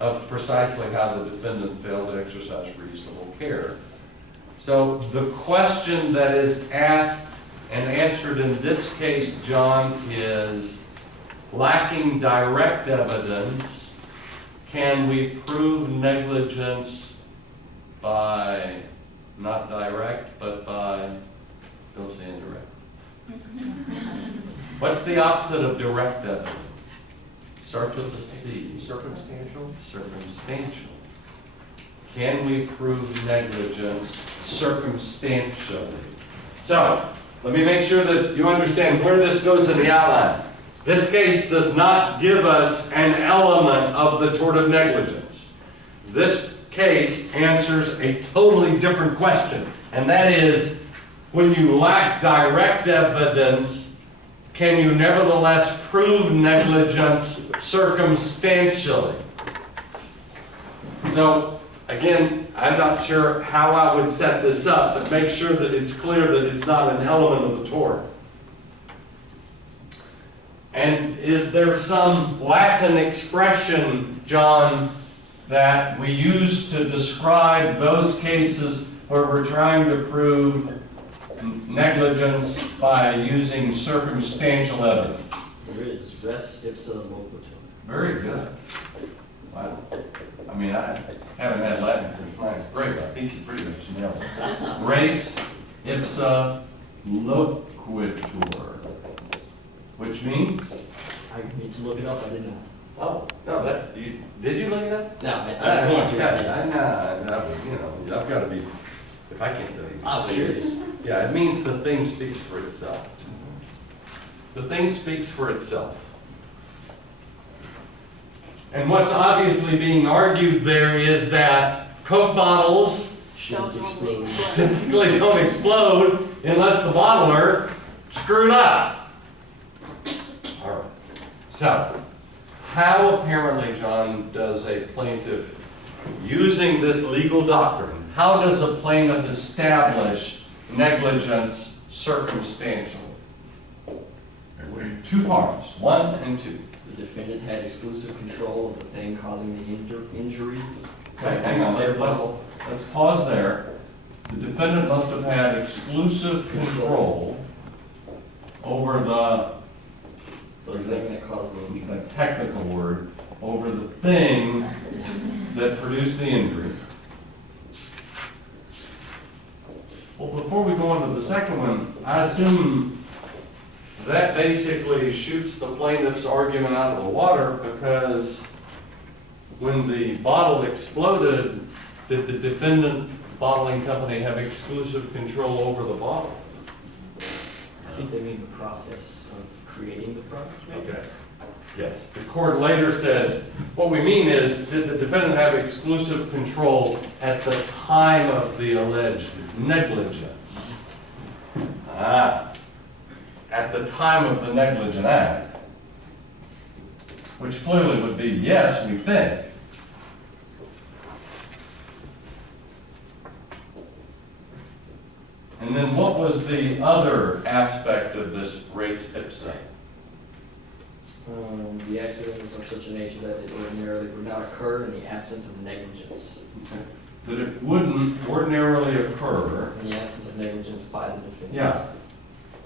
of precisely how the defendant failed to exercise reasonable care. So the question that is asked and answered in this case, John, is lacking direct evidence, can we prove negligence by, not direct, but by, don't say indirect. What's the opposite of direct evidence? Starts with a C. Circumstantial? Circumstantial. Can we prove negligence circumstantially? So, let me make sure that you understand where this goes in the outline. This case does not give us an element of the tort of negligence. This case answers a totally different question, and that is, when you lack direct evidence, can you nevertheless prove negligence circumstantially? So, again, I'm not sure how I would set this up, but make sure that it's clear that it's not an element of the tort. And is there some Latin expression, John, that we use to describe those cases where we're trying to prove negligence by using circumstantial evidence? There is res ipsa loquitur. Very good. Wow. I mean, I haven't had Latin since ninth grade. I think you pretty much nailed it. Res ipsa loquitur, which means? I need to look it up. I didn't know. Oh, no, did you look it up? No, I was going to. I've got to be, if I can't tell you. I'm serious. Yeah, it means the thing speaks for itself. The thing speaks for itself. And what's obviously being argued there is that Coke bottles Shouldn't explode. typically don't explode unless the bottler screwed up. All right. So, how apparently, John, does a plaintiff, using this legal doctrine, how does a plaintiff establish negligence circumstantially? Two parts, 1 and 2. The defendant had exclusive control of the thing causing the injury. Okay, hang on, let's pause there. The defendant must have had exclusive control over The thing that caused the injury. the technical word, over the thing that produced the injury. Well, before we go on to the second one, I assume that basically shoots the plaintiff's argument out of the water, because when the bottle exploded, did the defendant bottling company have exclusive control over the bottle? I think they mean the process of creating the product, maybe? Okay. Yes. The court later says, what we mean is, did the defendant have exclusive control at the time of the alleged negligence? At the time of the negligent act. Which clearly would be yes, we think. And then what was the other aspect of this res ipsa? The accident is of such a nature that it ordinarily would not occur in the absence of negligence. That it wouldn't ordinarily occur, In the absence of negligence by the defendant. yeah,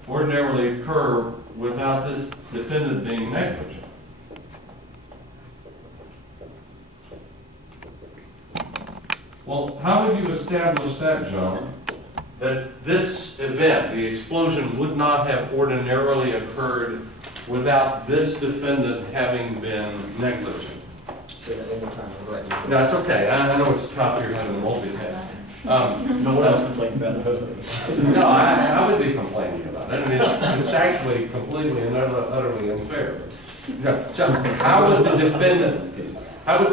ordinarily occur without this defendant being negligent. Well, how would you establish that, John? That this event, the explosion, would not have ordinarily occurred without this defendant having been negligent? Say that one more time. I'm right. No, it's okay. I know it's tough. You're having a multitask. No one else complained about the husband. No, I would be complaining about it. I mean, it's actually completely and utterly unfair. So, how would the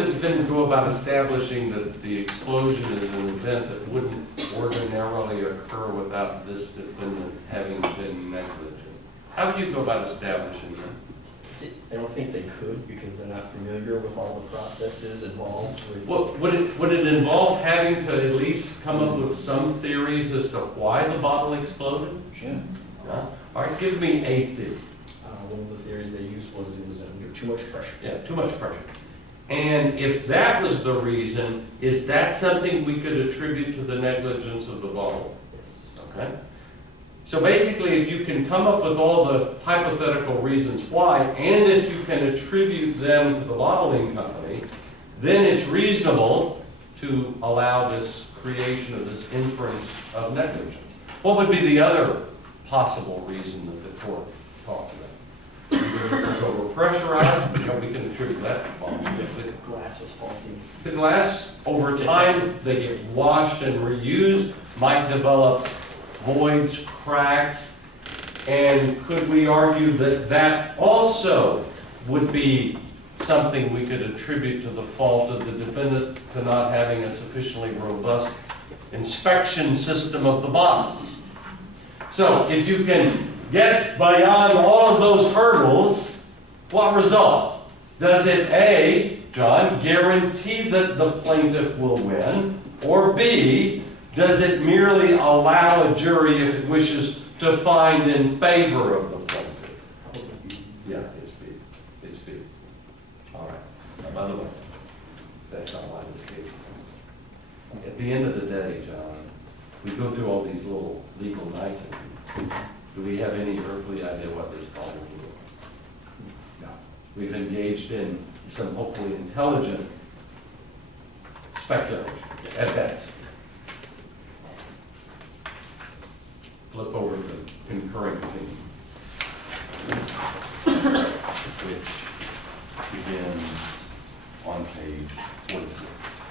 defendant go about establishing that the explosion is an event that wouldn't ordinarily occur without this defendant having been negligent? How would you go about establishing that? I don't think they could because they're not familiar with all the processes involved with. Well, would it involve having to at least come up with some theories as to why the bottle exploded? Sure. All right, give me a theory. One of the theories they used was it was under too much pressure. Yeah, too much pressure. And if that was the reason, is that something we could attribute to the negligence of the borrower? Okay? So basically, if you can come up with all the hypothetical reasons why, and if you can attribute them to the bottling company, then it's reasonable to allow this creation of this inference of negligence. What would be the other possible reason that the court talked about? Either it was overpressurized, we can attribute that to bottling. The glass was faulty. The glass, over time, they get washed and reused, might develop voids, cracks, and could we argue that that also would be something we could attribute to the fault of the defendant to not having a sufficiently robust inspection system of the bottles? So if you can get beyond all of those hurdles, what result? Does it A, John, guarantee that the plaintiff will win, or B, does it merely allow a jury, if it wishes, to find in favor of the plaintiff? Yeah, it's B. It's B. All right. Now, by the way, that's not why this case is. At the end of the day, John, we go through all these little legal niceties. Do we have any earthly idea what this problem is? No. We've engaged in some hopefully intelligent speculation at best. Flip over to concurring opinion, which begins on page 46.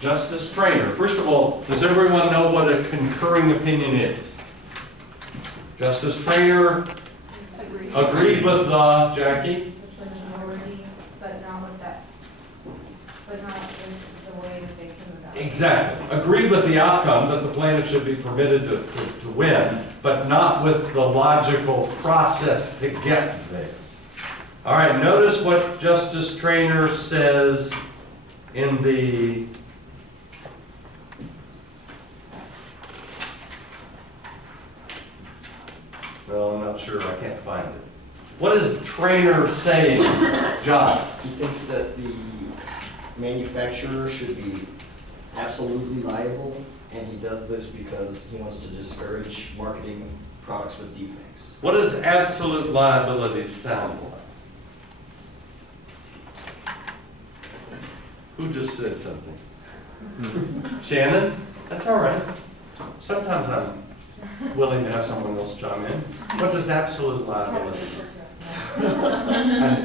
Justice Traynor, first of all, does everyone know what a concurring opinion is? Justice Traynor agreed with Jackie? With the majority, but not with that, but not with the way that they came about. Exactly. Agreed with the outcome that the plaintiff should be permitted to win, but not with the logical process to get there. All right, notice what Justice Traynor says in the well, I'm not sure, I can't find it. What is Traynor saying, John? He thinks that the manufacturer should be absolutely liable, and he does this because he wants to discourage marketing products with defects. What does absolute liability sound like? Who just said something? Shannon? That's all right. Sometimes I'm willing to have someone else chime in. What does absolute liability?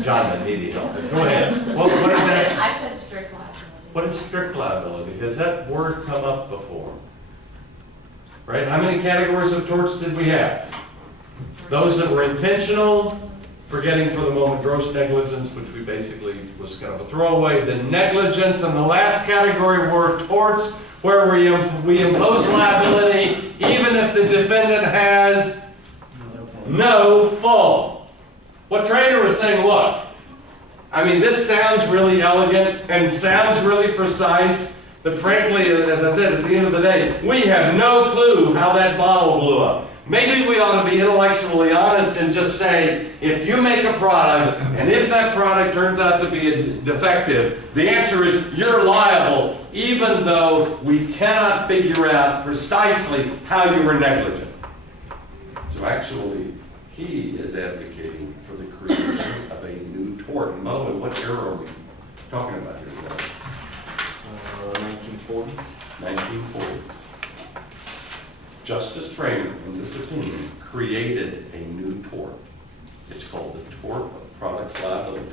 John, I need help. Go ahead. What is that? I said strict liability. What is strict liability? Has that word come up before? Right? How many categories of torts did we have? Those that were intentional, forgetting for the moment gross negligence, which we basically was kind of a throwaway, the negligence, and the last category were torts, where we impose liability even if the defendant has no fault. What Traynor was saying, look, I mean, this sounds really elegant and sounds really precise, but frankly, as I said, at the end of the day, we have no clue how that bottle blew up. Maybe we ought to be intellectually honest and just say, if you make a product, and if that product turns out to be defective, the answer is you're liable, even though we cannot figure out precisely how you were negligent. So actually, he is advocating for the creation of a new tort. And by the way, what era are we talking about here today? 1940s. 1940s. Justice Traynor, in this opinion, created a new tort. It's called the tort of products liability.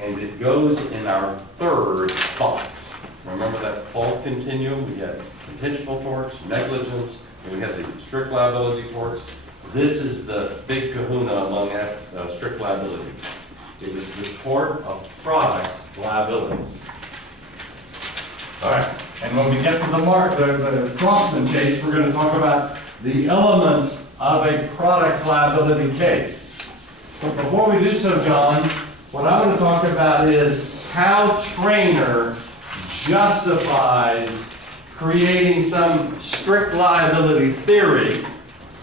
And it goes in our third box. Remember that fault continuum? We had intentional torts, negligence, and we had the strict liability torts. This is the big kahuna among strict liability. It was the tort of products liability. All right, and when we get to the Crossman case, we're going to talk about the elements of a products liability case. But before we do so, John, what I want to talk about is how Traynor justifies creating some strict liability theory.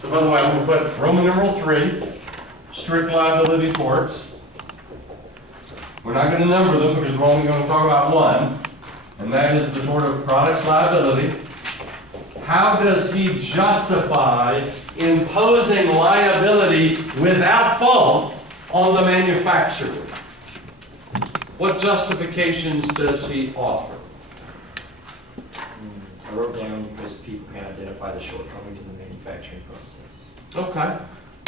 So by the way, I'm going to put Roman numeral 3, strict liability torts. We're not gonna number them because we're only gonna talk about one, and that is the tort of products liability. How does he justify imposing liability without fault on the manufacturer? What justifications does he offer? I wrote down because people can identify the shortcomings in the manufacturing process. Okay.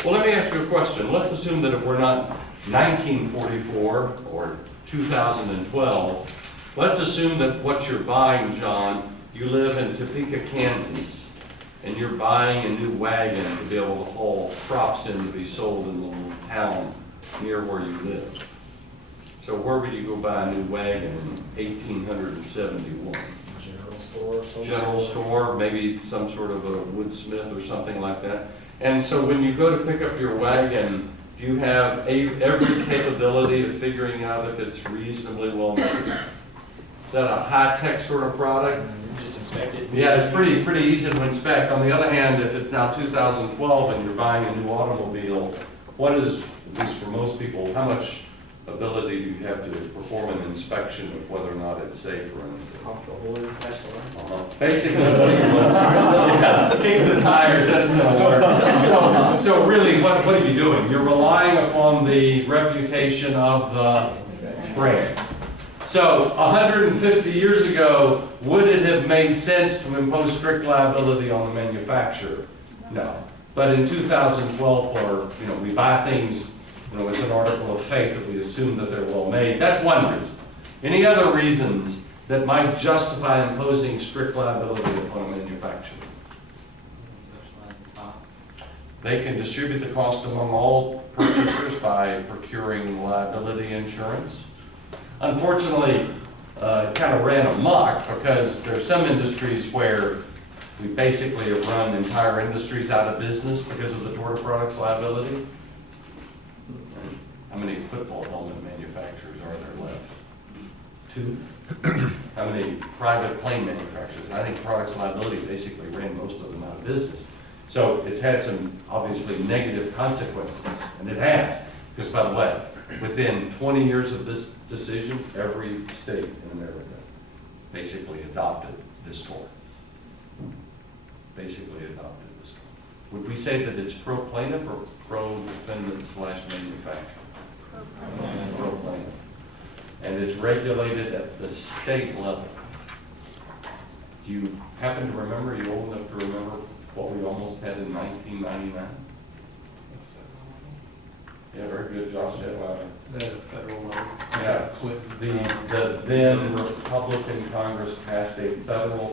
Well, let me ask you a question. Let's assume that if we're not 1944 or 2012. Let's assume that what you're buying, John, you live in Topeka, Kansas, and you're buying a new wagon to be able to haul crops in to be sold in the little town near where you live. So where would you go buy a new wagon in 1871? General store or something? General store, maybe some sort of a woodsmith or something like that. And so when you go to pick up your wagon, do you have every capability of figuring out if it's reasonably well made? Is that a high-tech sort of product? Just inspect it. Yeah, it's pretty easy to inspect. On the other hand, if it's now 2012 and you're buying a new automobile, what is, at least for most people, how much ability do you have to perform an inspection of whether or not it's safe or anything? Pump the oil, flash the lights. Basically, yeah, kick the tires, that's gonna work. So really, what are you doing? You're relying upon the reputation of the brand. So 150 years ago, would it have made sense to impose strict liability on the manufacturer? No. But in 2012, for, we buy things, it's an article of faith that we assume that they're well made. That's one reason. Any other reasons that might justify imposing strict liability upon a manufacturer? They can distribute the cost among all purchasers by procuring liability insurance. Unfortunately, it kind of ran amok because there are some industries where we basically have run entire industries out of business because of the tort of products liability. How many football helmet manufacturers are there left? 2? How many private plane manufacturers? I think products liability basically ran most of them out of business. So it's had some obviously negative consequences, and it has. Because by the way, within 20 years of this decision, every state in America basically adopted this tort. Basically adopted this tort. Would we say that it's pro-plaintiff or pro-defendant/manufacturer? Pro-plaintiff. And it's regulated at the state level. Do you happen to remember, are you old enough to remember what we almost had in 1999? Yeah, very good, Josh. The federal level. Yeah, the then Republican Congress passed a federal